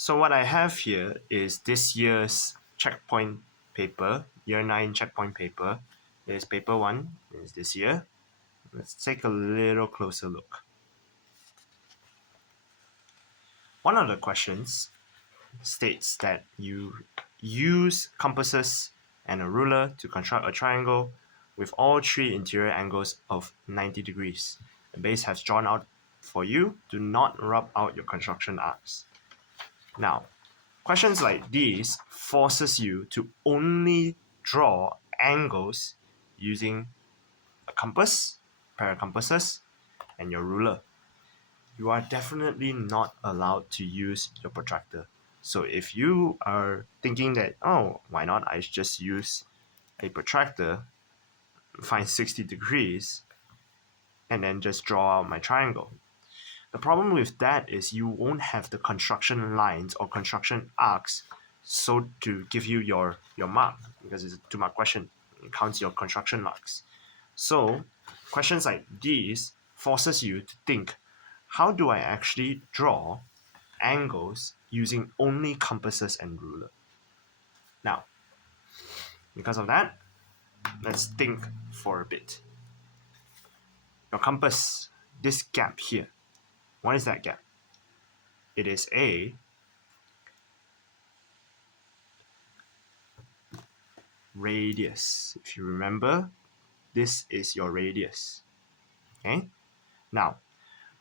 So what I have here is this year's checkpoint paper, year 9 checkpoint paper. There's paper 1, is this year. Let's take a little closer look. One of the questions states that you use compasses and a ruler to construct a triangle with all 3 interior angles of 90 degrees. The base has drawn out for you. Do not rub out your construction arcs. Now, questions like these forces you to only draw angles using a compass, pair of compasses, and your ruler. You are definitely not allowed to use your protractor. So if you are thinking that, oh, why not I just use a protractor, find 60 degrees, and then just draw out my triangle. The problem with that is you won't have the construction lines or construction arcs so to give you your mark, because it's a 2-mark question. It counts your construction marks. So questions like these forces you to think, how do I actually draw angles using only compasses and ruler? Now, because of that, let's think for a bit. Your compass, this gap here, what is that gap? It is a radius. If you remember, this is your radius. Okay? Now,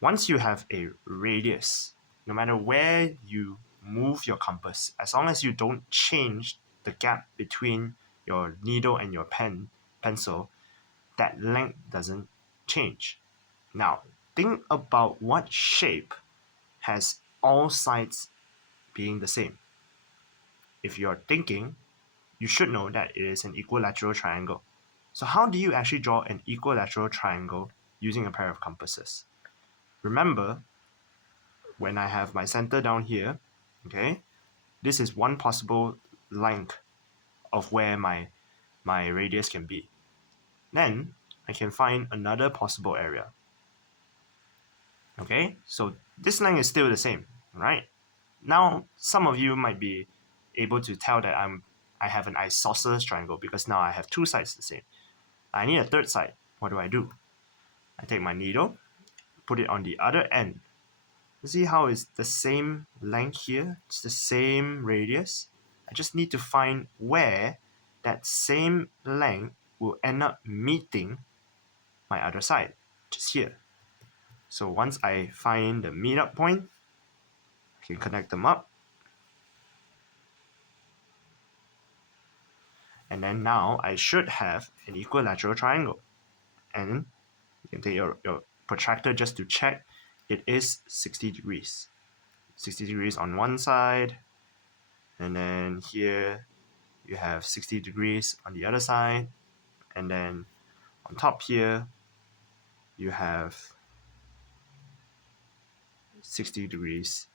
once you have a radius, no matter where you move your compass, as long as you don't change the gap between your needle and your pencil, that length doesn't change. Now, think about what shape has all sides being the same. If you're thinking, you should know that it is an equilateral triangle. So how do you actually draw an equilateral triangle using a pair of compasses? Remember, when I have my center down here, okay, this is one possible length of where my radius can be. Then I can find another possible area. Okay, so this length is still the same, right? Now, some of you might be able to tell that I have an isosceles triangle because now I have 2 sides the same. I need a third side. What do? I take my needle, put it on the other end. You see how it's the same length here? It's the same radius. I just need to find where that same length will end up meeting my other side, just here. So once I find the meetup point, I can connect them up. And then now I should have an equilateral triangle. And you can take your protractor just to check. It is 60 degrees. 60 degrees on one side, and then here you have 60 degrees on the other side, and then on top here you have 60 degrees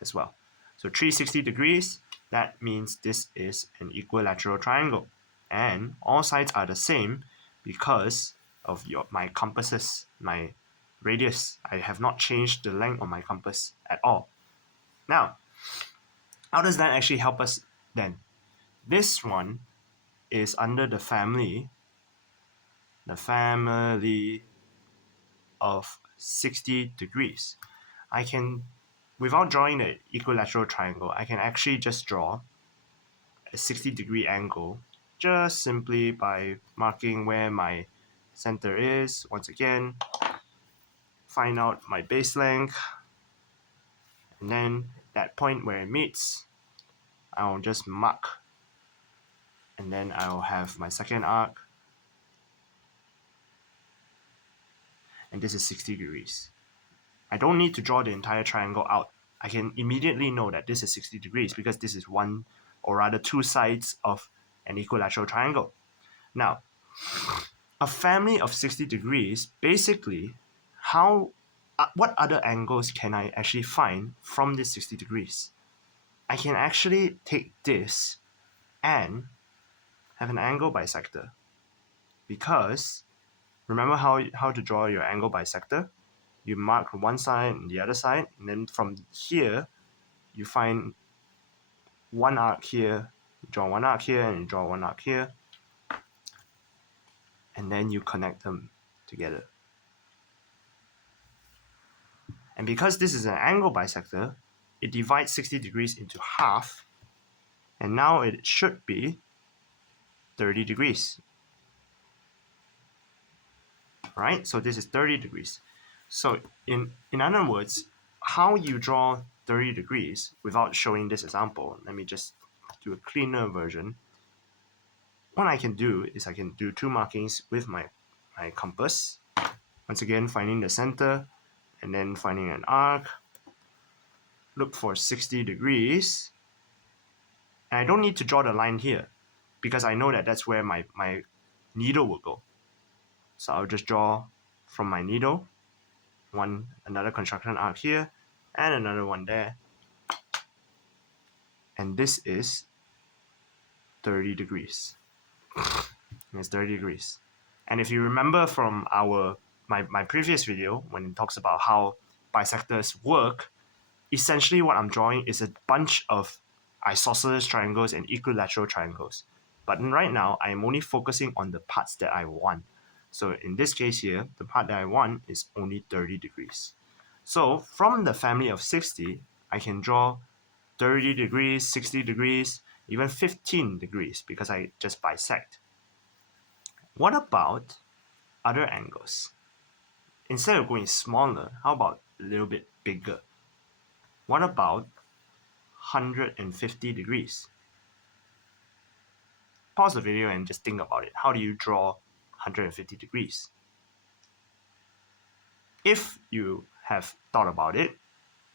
as well. So 360 degrees, that means this is an equilateral triangle, and all sides are the same because of my compasses, my radius. I have not changed the length of my compass at all. Now, how does that actually help us then? This one is under the family of 60 degrees. I can, without drawing an equilateral triangle, I can actually just draw a 60-degree angle just simply by marking where my center is. Once again, find out my base length, and then that point where it meets, I'll just mark, and then I'll have my second arc, and this is 60 degrees. I don't need to draw the entire triangle out. I can immediately know that this is 60 degrees because this is one, or rather 2 sides of an equilateral triangle. Now, a family of 60 degrees, basically, what other angles can I actually find from this 60 degrees? I can actually take this and have an angle bisector, because remember how to draw your angle bisector? You mark one side and the other side, and then from here you find one arc here, you draw one arc here, and you draw one arc here, and then you connect them together. And because this is an angle bisector, it divides 60 degrees into half, and now it should be 30 degrees. Right? So this is 30 degrees. So in other words, how you draw 30 degrees without showing this example, let me just do a cleaner version. What I can do is I can do two markings with my compass. Once again, finding the center, and then finding an arc. Look for 60 degrees. And I don't need to draw the line here because I know that that's where my needle will go. So I'll just draw from my needle another construction arc here, and another one there. And this is 30 degrees. It's 30 degrees. And if you remember from my previous video, when it talks about how bisectors work, essentially what I'm drawing is a bunch of isosceles triangles and equilateral triangles. But right now, I'm only focusing on the parts that I want. So in this case here, the part that I want is only 30 degrees. So from the family of 60, I can draw 30 degrees, 60 degrees, even 15 degrees because I just bisect. What about other angles? Instead of going smaller, how about a little bit bigger? What about 150 degrees? Pause the video and just think about it. How do you draw 150 degrees? If you have thought about it,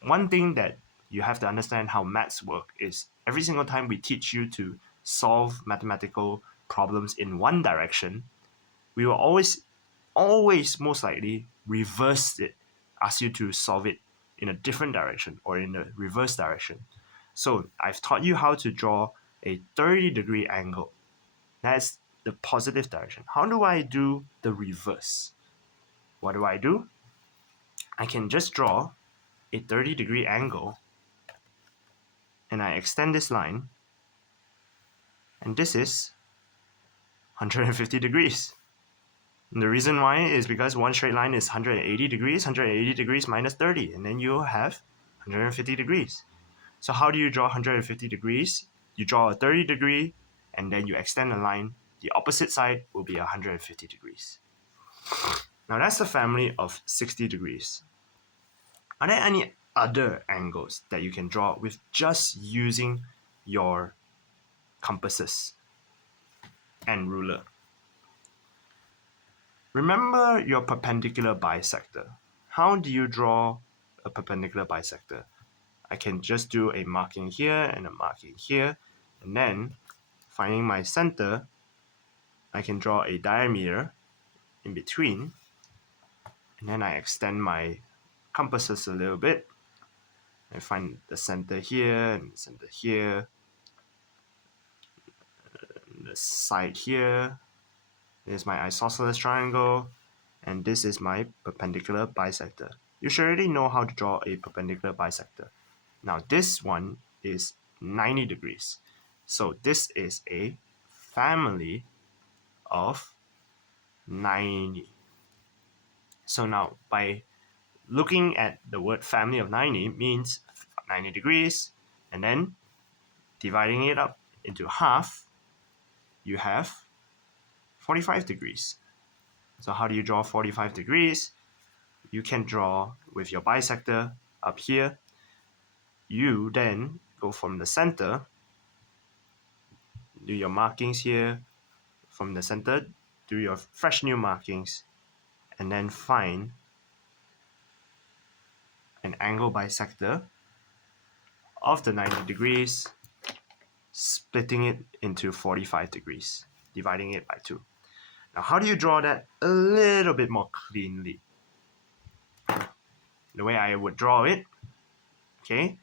one thing that you have to understand how maths work is every single time we teach you to solve mathematical problems in one direction, we will always most likely reverse it, ask you to solve it in a different direction or in the reverse direction. So I've taught you how to draw a 30-degree angle. That's the positive direction. How do I do the reverse? What do? I can just draw a 30-degree angle and I extend this line, and this is 150 degrees. And the reason why is because one straight line is 180 degrees minus 30, and then you have 150 degrees. So how do you draw 150 degrees? You draw a 30 degree, and then you extend a line. The opposite side will be 150 degrees. Now that's the family of 60 degrees. Are there any other angles that you can draw with just using your compasses and ruler? Remember your perpendicular bisector. How do you draw a perpendicular bisector? I can just do a marking here and a marking here, and then finding my center, I can draw a diameter in between, and then I extend my compasses a little bit. I find the center here and the center here, and the side here. This is my isosceles triangle, and this is my perpendicular bisector. You should already know how to draw a perpendicular bisector. Now this one is 90 degrees. So this is a family of 90. So now by looking at the word family of 90 means 90 degrees, and then dividing it up into half, you have 45 degrees. So how do you draw 45 degrees? You can draw with your bisector up here. You then go from the center, do your markings here, from the center, do your fresh new markings, and then find an angle bisector of the 90 degrees, splitting it into 45 degrees, dividing it by 2. Now, how do you draw that a little bit more cleanly? The way I would draw it, okay,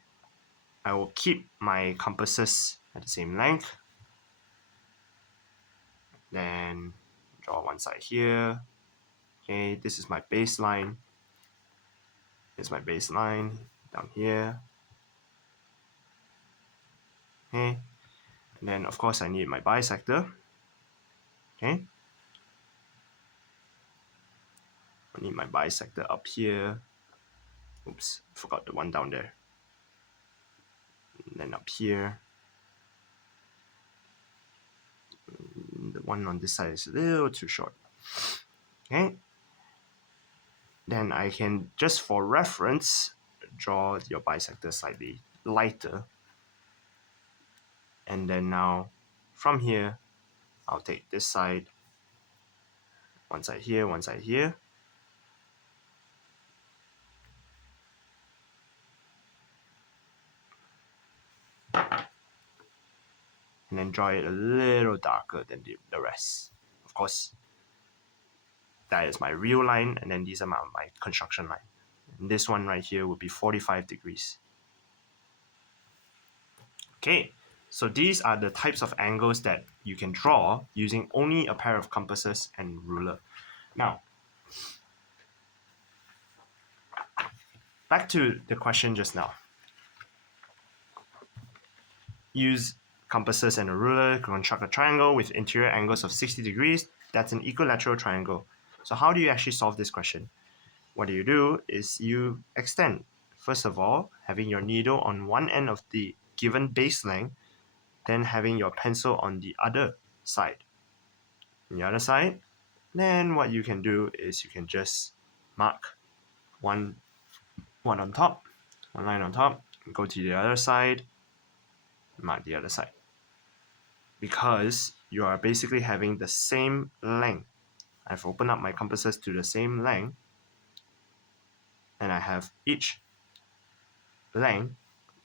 I will keep my compasses at the same length, then draw one side here. Okay, this is my baseline. Here's my baseline down here. Okay, and then of course I need my bisector. Okay, I need my bisector up here. Oops, forgot the one down there. And then up here, the one on this side is a little too short. Okay, then I can, just for reference, draw your bisector slightly lighter. And then now from here, I'll take this side, one side here, one side here. And then draw it a little darker than the rest. Of course, that is my real line, and then these are my construction line. And this one right here would be 45 degrees. Okay, so these are the types of angles that you can draw using only a pair of compasses and ruler. Now, back to the question just now. Use compasses and a ruler to construct a triangle with interior angles of 60 degrees. That's an equilateral triangle. So how do you actually solve this question? What you do is you extend. First of all, having your needle on one end of the given base length, then having your pencil on the other side. On the other side, then what you can do is you can just mark one on top, one line on top, go to the other side, mark the other side. Because you are basically having the same length. I've opened up my compasses to the same length, and I have each length,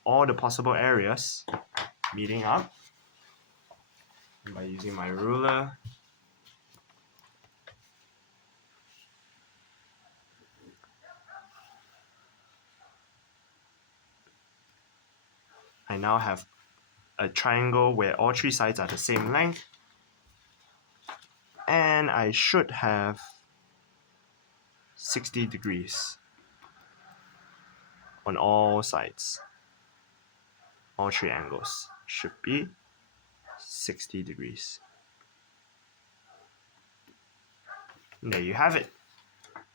all the possible areas meeting up. And by using my ruler, I now have a triangle where all three sides are the same length, and I should have 60 degrees on all sides. All three angles should be 60 degrees. And there you have it.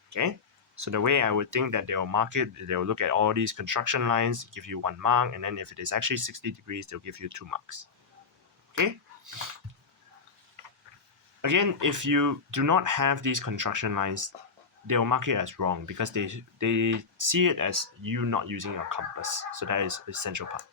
Okay, so the way I would think that they'll mark it, they'll look at all these construction lines, give you 1 mark, and then if it is actually 60 degrees, they'll give you 2 marks. Okay. Again, if you do not have these construction lines, they'll mark it as wrong because they see it as you not using your compass. So that is the essential part.